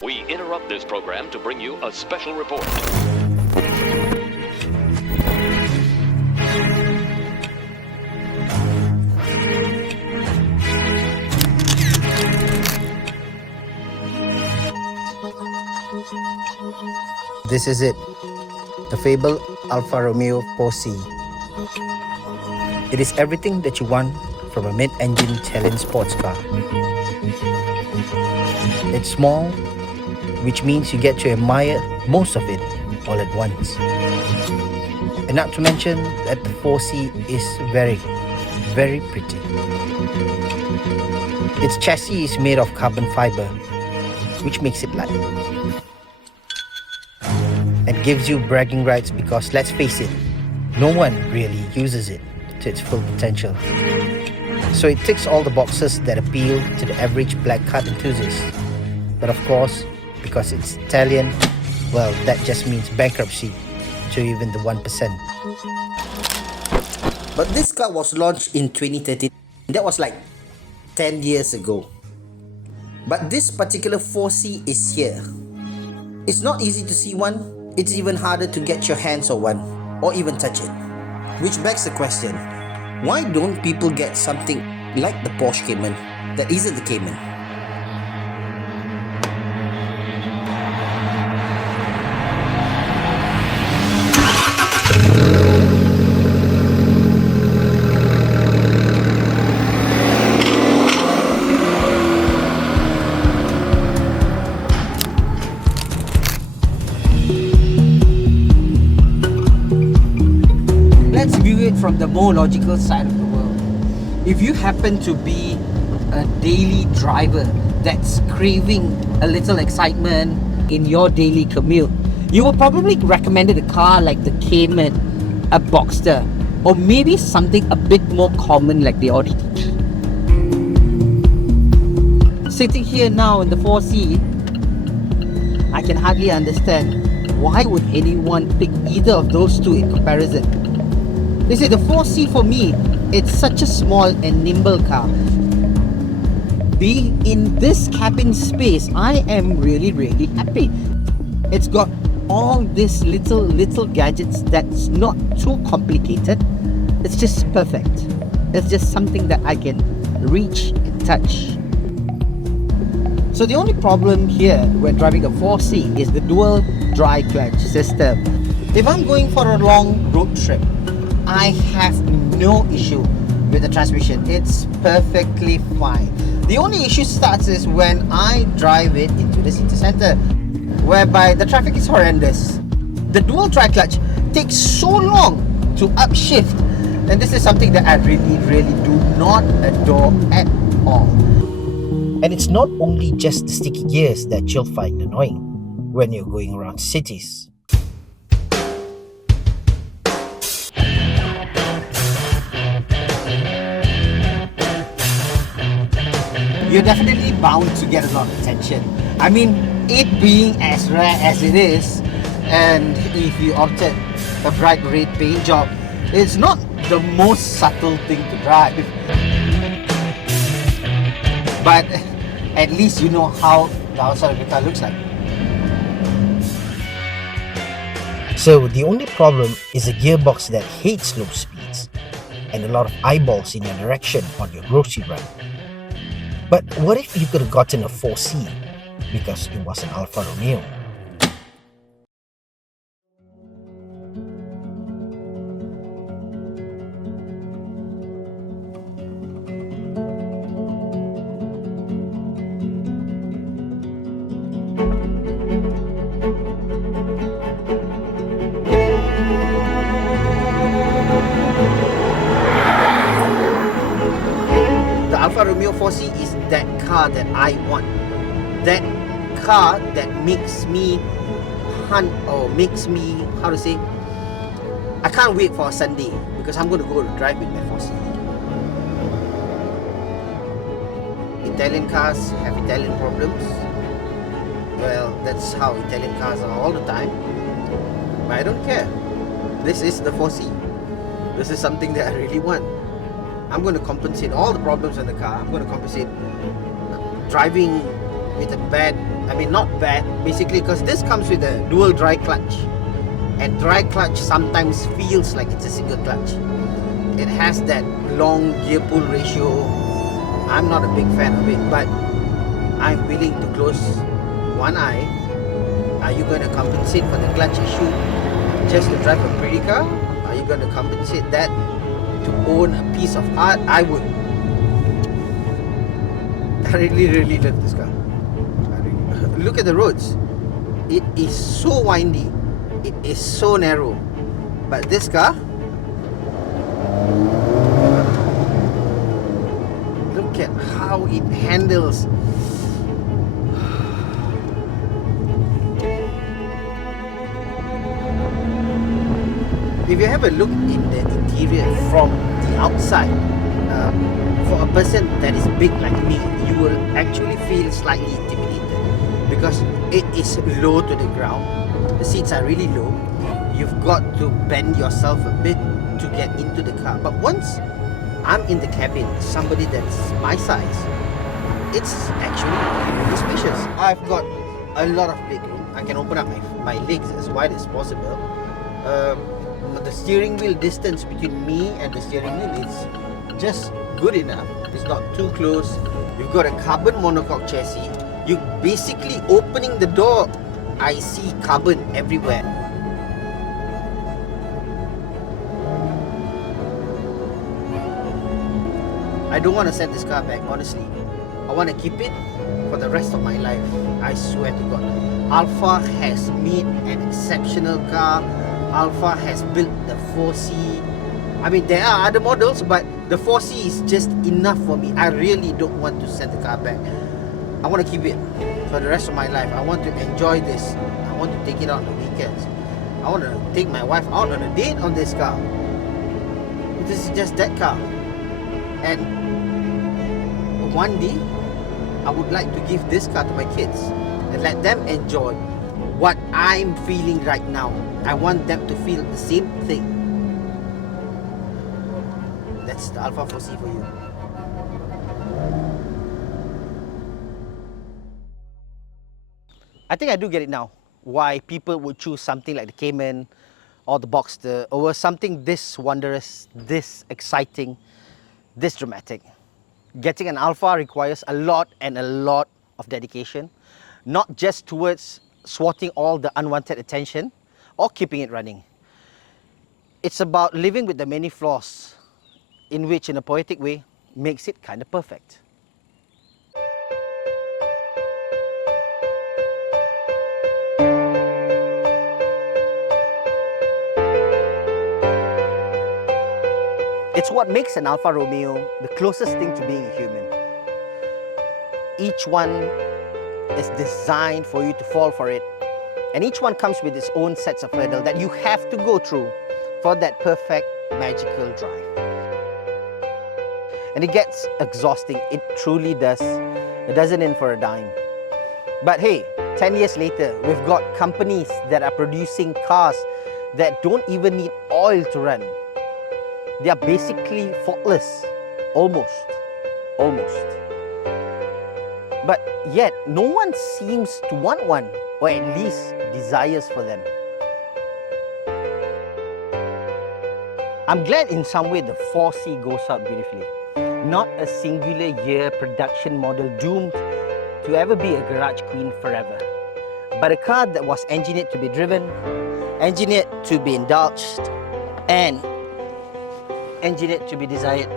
We interrupt this program to bring you a special report. This is it, the fabled Alfa Romeo 4C. It is everything that you want from a mid-engine Italian sports car. It's small, which means you get to admire most of it all at once. And not to mention that the 4C is very, very pretty. Its chassis is made of carbon fiber, which makes it light. And gives you bragging rights because, let's face it, no one really uses it to its full potential. So it ticks all the boxes that appeal to the average black car enthusiast. But of course, because it's Italian, well, that just means bankruptcy to even the 1%. But this car was launched in 2013. That was like 10 years ago. But this particular 4C is here. It's not easy to see one. It's even harder to get your hands on one or even touch it. Which begs the question, why don't people get something like the Porsche Cayman that isn't the Cayman? Let's view it from the more logical side of the world. If you happen to be a daily driver that's craving a little excitement in your daily commute, you will probably recommend a car like the Cayman, a Boxster, or maybe something a bit more common like the Audi TT. Sitting here now in the 4C, I can hardly understand why would anyone pick either of those two in comparison. They say the 4C for me, it's such a small and nimble car. Being in this cabin space, I am really happy. It's got all these little gadgets that's not too complicated. It's just perfect. It's just something that I can reach and touch. So the only problem here when driving a 4C is the dual dry clutch system. If I'm going for a long road trip, I have no issue with the transmission. It's perfectly fine. The only issue starts is when I drive it into the city center, whereby the traffic is horrendous. The dual dry clutch takes so long to upshift, and this is something that I really do not adore at all. And it's not only just the sticky gears that you'll find annoying when you're going around cities. You're definitely bound to get a lot of attention. I mean, it being as rare as it is, and if you opted a bright red paint job, it's not the most subtle thing to drive. But at least you know how the outside of the car looks like. So the only problem is a gearbox that hates low speeds and a lot of eyeballs in your direction on your grocery run. But what if you could have gotten a 4C because it was an Alfa Romeo? The Alfa Romeo 4C is that car that I want. That car that makes me how to say, I can't wait for a Sunday because I'm going to go to drive with my 4C. Italian cars have Italian problems. Well, that's how Italian cars are all the time. But I don't care. This is the 4C. This is something that I really want. I'm going to compensate all the problems in the car. I'm going to compensate driving with a bad, not bad, basically, because this comes with a dual dry clutch, and dry clutch sometimes feels like it's a single clutch. It has that long gear pull ratio. I'm not a big fan of it, but I'm willing to close one eye. Are you going to compensate for the clutch issue just to drive a pretty car? Are you going to compensate that to own a piece of art? I would. I really love this car. Look at the roads. It is so windy. It is so narrow. But this car, look at how it handles. If you have a look in the interior from the outside, for a person that is big like me, you will actually feel slightly intimidated because it is low to the ground. The seats are really low. You've got to bend yourself a bit to get into the car. But once I'm in the cabin, somebody that's my size, it's actually really spacious. I've got a lot of legroom. I can open up my legs as wide as possible. The steering wheel distance between me and the steering wheel is just good enough. It's not too close. You've got a carbon monocoque chassis. You're basically opening the door. I see carbon everywhere. I don't want to send this car back, honestly. I want to keep it for the rest of my life. I swear to God. Alfa has made an exceptional car. Alfa has built the 4C. There are other models, but the 4C is just enough for me. I really don't want to send the car back. I want to keep it for the rest of my life. I want to enjoy this. I want to take it out on the weekends. I want to take my wife out on a date on this car. This is just that car. And one day, I would like to give this car to my kids and let them enjoy what I'm feeling right now. I want them to feel the same thing. That's the Alfa 4C for you. I think I do get it now. Why people would choose something like the Cayman or the Boxster over something this wondrous, this exciting, this dramatic. Getting an Alfa requires a lot of dedication, not just towards swatting all the unwanted attention or keeping it running. It's about living with the many flaws, in which, in a poetic way, makes it kind of perfect. It's what makes an Alfa Romeo the closest thing to being a human. Each one is designed for you to fall for it, and each one comes with its own sets of hurdles that you have to go through for that perfect, magical drive. And it gets exhausting, it truly does. It doesn't end for a dime. But hey, 10 years later, we've got companies that are producing cars that don't even need oil to run. They are basically faultless, almost. But yet, no one seems to want one, or at least desires for them. I'm glad in some way the 4C goes out beautifully. Not a singular year production model doomed to ever be a garage queen forever, but a car that was engineered to be driven, engineered to be indulged, and engineered to be desired.